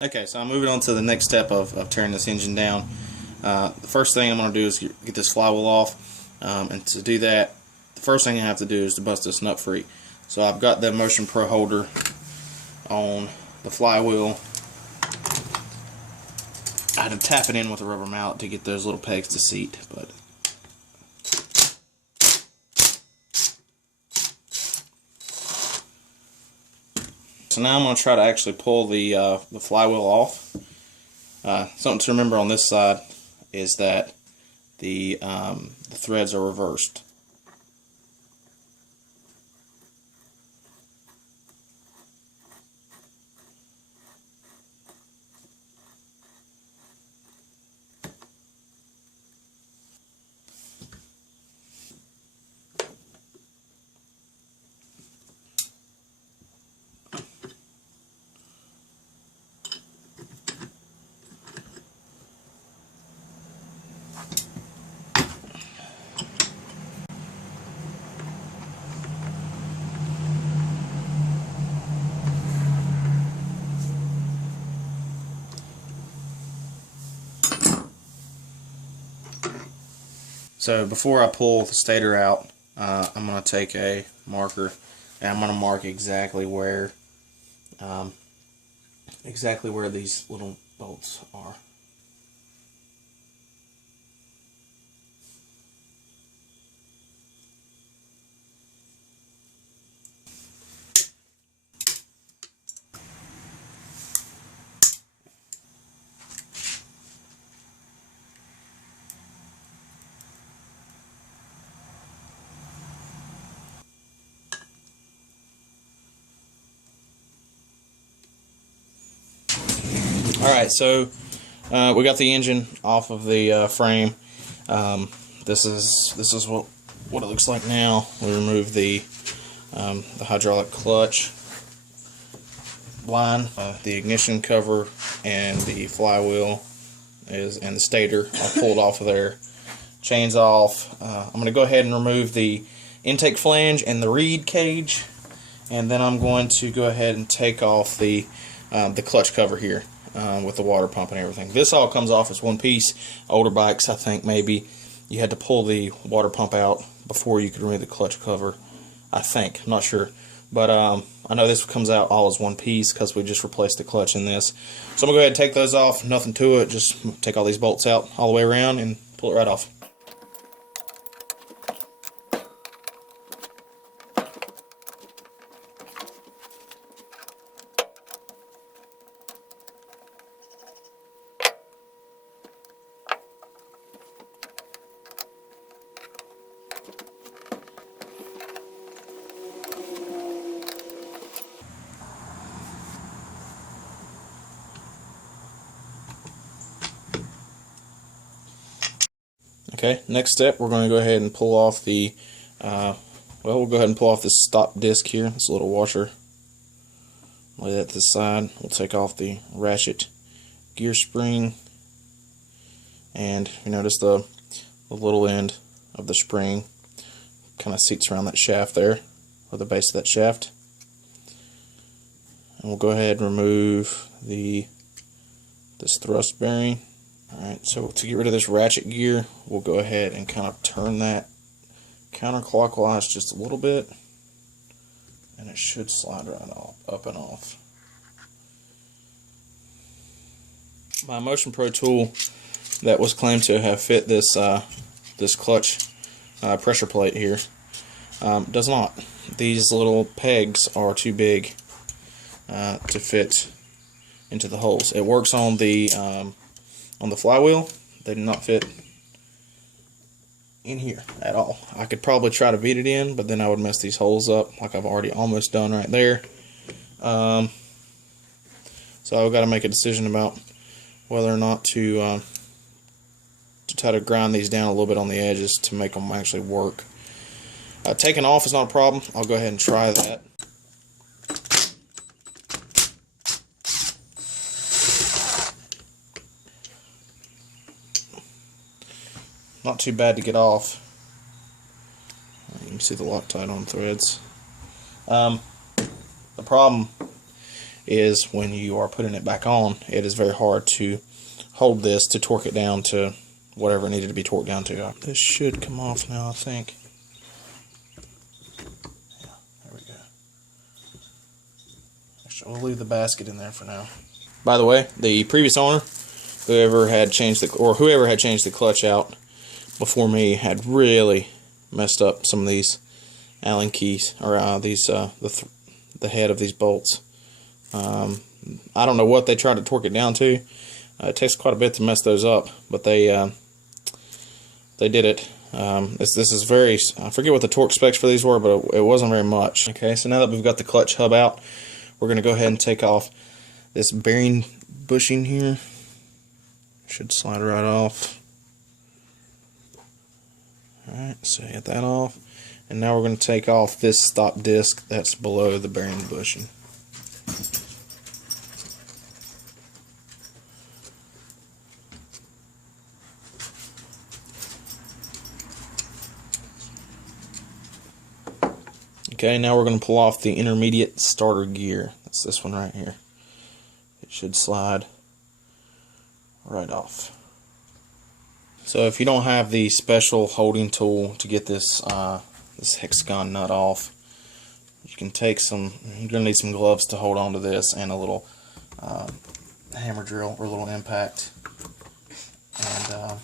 Okay, so I'm moving on to the next step of tearing this engine down. The first thing I'm going to do is get this flywheel off, and to do that, the first thing I have to do is to bust this nut free. So I've got the Motion Pro holder on the flywheel. I had to tap it in with a rubber mallet to get those little pegs to seat, but so now I'm going to try to actually pull the flywheel off. Something to remember on this side is that the threads are reversed. So before I pull the stator out, I'm going to take a marker and I'm going to mark exactly where these little bolts are. Alright, so we got the engine off of the frame. This is what it looks like now. We removed the hydraulic clutch line, the ignition cover, and the flywheel and the stator. I pulled off of there. Chains off. I'm going to go ahead and remove the intake flange and the reed cage, and then I'm going to go ahead and take off the clutch cover here with the water pump and everything. This all comes off as one piece. Older bikes, I think maybe you had to pull the water pump out before you could remove the clutch cover. I think, I'm not sure, but I know this comes out all as one piece because we just replaced the clutch in this. So I'm gonna go ahead and take those off. Nothing to it. Just take all these bolts out all the way around and pull it right off. Okay, next step, we're going to go ahead and pull off the, we'll go ahead and pull off this stop disc here, this little washer. Lay that to the side. We'll take off the ratchet gear spring, and you notice the little end of the spring kind of seats around that shaft there, or the base of that shaft. And we'll go ahead and remove this thrust bearing. Alright, so to get rid of this ratchet gear, we'll go ahead and kind of turn that counterclockwise just a little bit, and it should slide right off, up and off. My Motion Pro tool that was claimed to have fit this this clutch pressure plate here does not. These little pegs are too big to fit into the holes. It works on the flywheel. They do not fit in here at all. I could probably try to beat it in, but then I would mess these holes up like I've already almost done right there. So I've got to make a decision about whether or not to try to grind these down a little bit on the edges to make them actually work. Taking off is not a problem. I'll go ahead and try that. Not too bad to get off. You can see the Loctite on threads. The problem is when you are putting it back on, it is very hard to hold this to torque it down to whatever it needed to be torqued down to. This should come off now, I think. Yeah, there we go. Actually, we'll leave the basket in there for now. By the way, the previous owner, whoever had changed the clutch out before me, had really messed up some of these Allen keys, or the head of these bolts. I don't know what they tried to torque it down to. It takes quite a bit to mess those up, but they did it. This is very, I forget what the torque specs for these were, but it wasn't very much. Okay, so now that we've got the clutch hub out, we're going to go ahead and take off this bearing bushing here. Should slide right off. Alright, so get that off. And now we're going to take off this stop disc that's below the bearing bushing. Okay, now we're going to pull off the intermediate starter gear. That's this one right here. It should slide right off. So if you don't have the special holding tool to get this this hexagon nut off, you can take some, you're going to need some gloves to hold on to this, and a little hammer drill or a little impact, and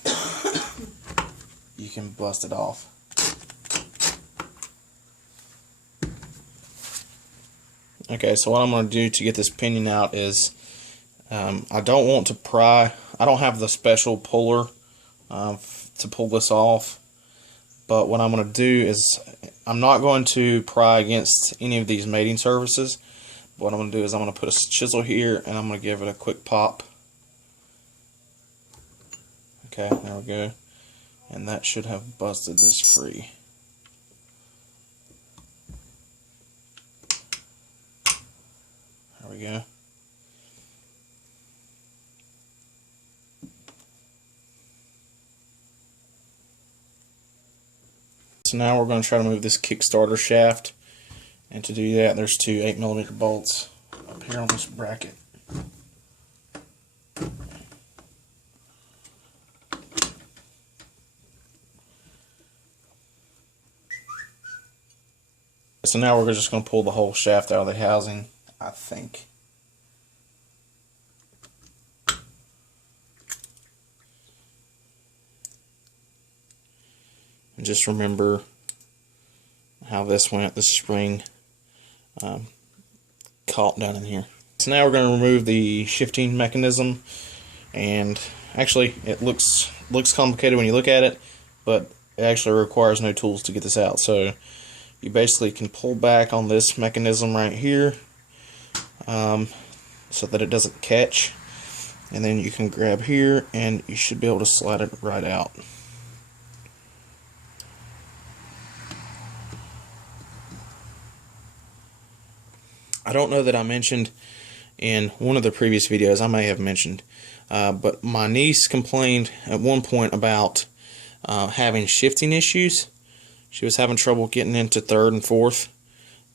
you can bust it off. Okay, so what I'm going to do to get this pinion out is, I don't want to pry. I don't have the special puller to pull this off, but what I'm going to do is, I'm not going to pry against any of these mating surfaces. What I'm going to do is I'm going to put a chisel here, and I'm going to give it a quick pop. Okay, there we go. And that should have busted this free. There we go. So now we're going to try to move this Kickstarter shaft, and to do that there's two 8mm bolts up here on this bracket. So now we're just going to pull the whole shaft out of the housing, I think. And just remember how this went, the spring caught down in here. So now we're going to remove the shifting mechanism, and actually it looks complicated when you look at it, but it actually requires no tools to get this out. So you basically can pull back on this mechanism right here, so that it doesn't catch, and then you can grab here and you should be able to slide it right out. I don't know that I mentioned in one of the previous videos, I may have mentioned, but my niece complained at one point about having shifting issues. She was having trouble getting into third and fourth.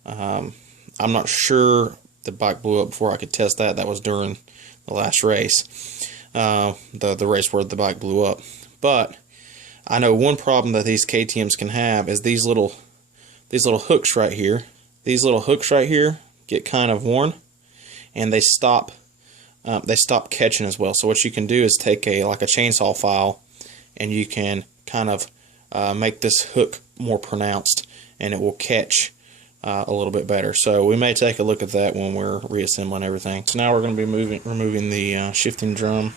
I'm not sure the bike blew up before I could test that. That was during the last race, the race where the bike blew up. But I know one problem that these KTMs can have is these little hooks right here. These little hooks right here get kind of worn, and they stop catching as well. So what you can do is take like a chainsaw file, and you can kind of make this hook more pronounced, and it will catch a little bit better. So we may take a look at that when we're reassembling everything. So now we're going to be removing the shifting drum.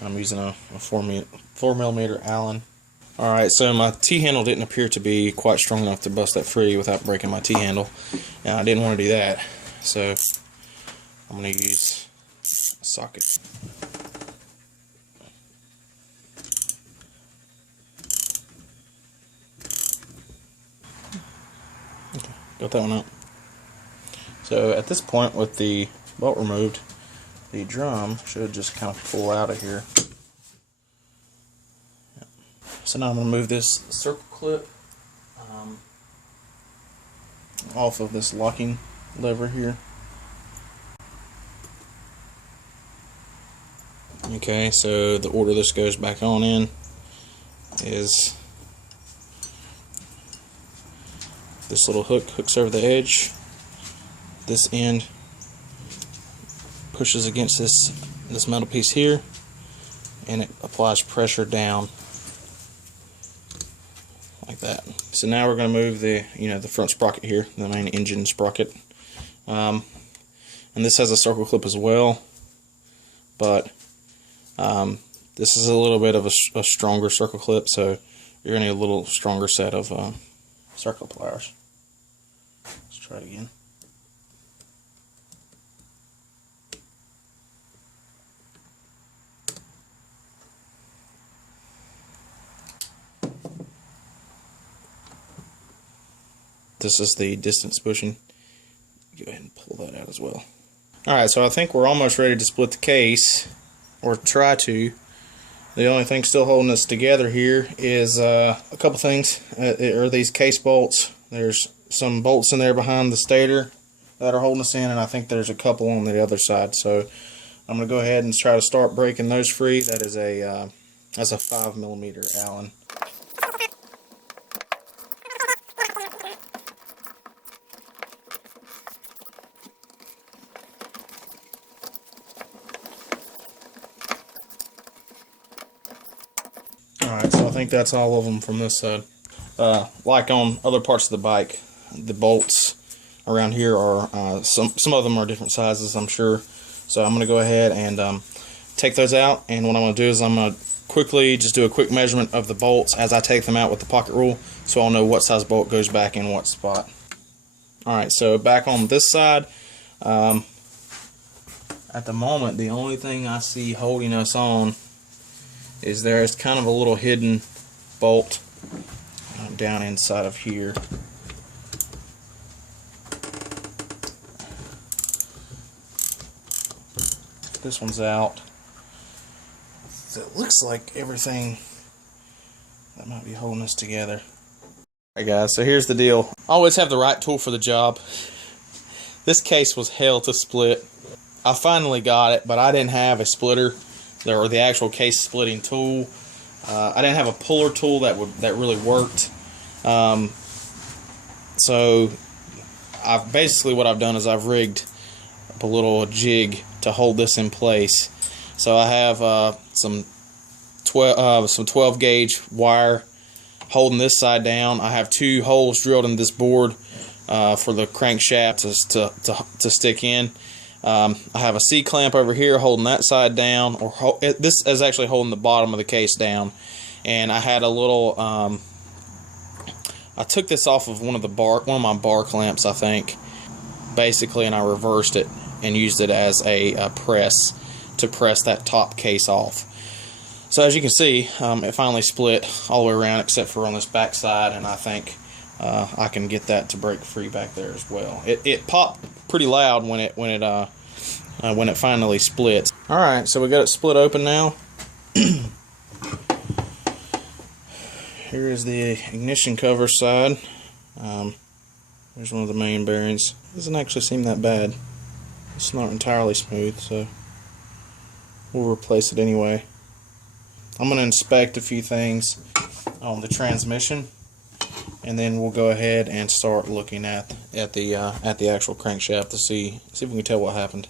I'm using a 4mm Allen. Alright, so my T-handle didn't appear to be quite strong enough to bust that free without breaking my T-handle, and I didn't want to do that, so I'm going to use a socket. Okay, got that one out. So at this point, with the bolt removed, the drum should just kind of pull out of here. So now I'm going to move this circle clip off of this locking lever here. Okay, so the order this goes back on in is this little hook hooks over the edge. This end pushes against this metal piece here, and it applies pressure down like that. So now we're going to move the the front sprocket here, the main engine sprocket, and this has a circle clip as well, but this is a little bit of a stronger circle clip, so you're going to need a little stronger set of circle pliers. Let's try it again. This is the distance bushing. Go ahead and pull that out as well. Alright, so I think we're almost ready to split the case, or try to. The only thing still holding us together here is a couple things. Are these case bolts. There's some bolts in there behind the stator that are holding us in, and I think there's a couple on the other side. So I'm going to go ahead and try to start breaking those free. That is that's a 5mm Allen. Alright, so I think that's all of them from this side. Like on other parts of the bike, the bolts around here are, some of them are different sizes, I'm sure. So I'm going to go ahead and take those out, and what I'm going to do is I'm going to quickly just do a quick measurement of the bolts as I take them out with the pocket rule, so I'll know what size bolt goes back in what spot. Alright, so back on this side, at the moment the only thing I see holding us on is there's kind of a little hidden bolt down inside of here. This one's out. So it looks like everything that might be holding us together. Alright guys, so here's the deal. Always have the right tool for the job. This case was hell to split. I finally got it, but I didn't have a splitter or the actual case splitting tool. I didn't have a puller tool that really worked. So basically what I've done is I've rigged up a little jig to hold this in place. So I have some 12 gauge wire holding this side down. I have 2 holes drilled in this board for the crankshaft to stick in. I have a C-clamp over here holding that side down, this is actually holding the bottom of the case down. And I had a little, I took this off of one of my bar clamps, I think, basically, and I reversed it and used it as a press to press that top case off. So as you can see, it finally split all the way around except for on this back side, and I think I can get that to break free back there as well. It popped pretty loud when it finally splits. All right, so we got it split open now. Here is the ignition cover side. There's one of the main bearings. Doesn't actually seem that bad. It's not entirely smooth, so we'll replace it anyway. I'm going to inspect a few things on the transmission, and then we'll go ahead and start looking at the actual crankshaft to see if we can tell what happened.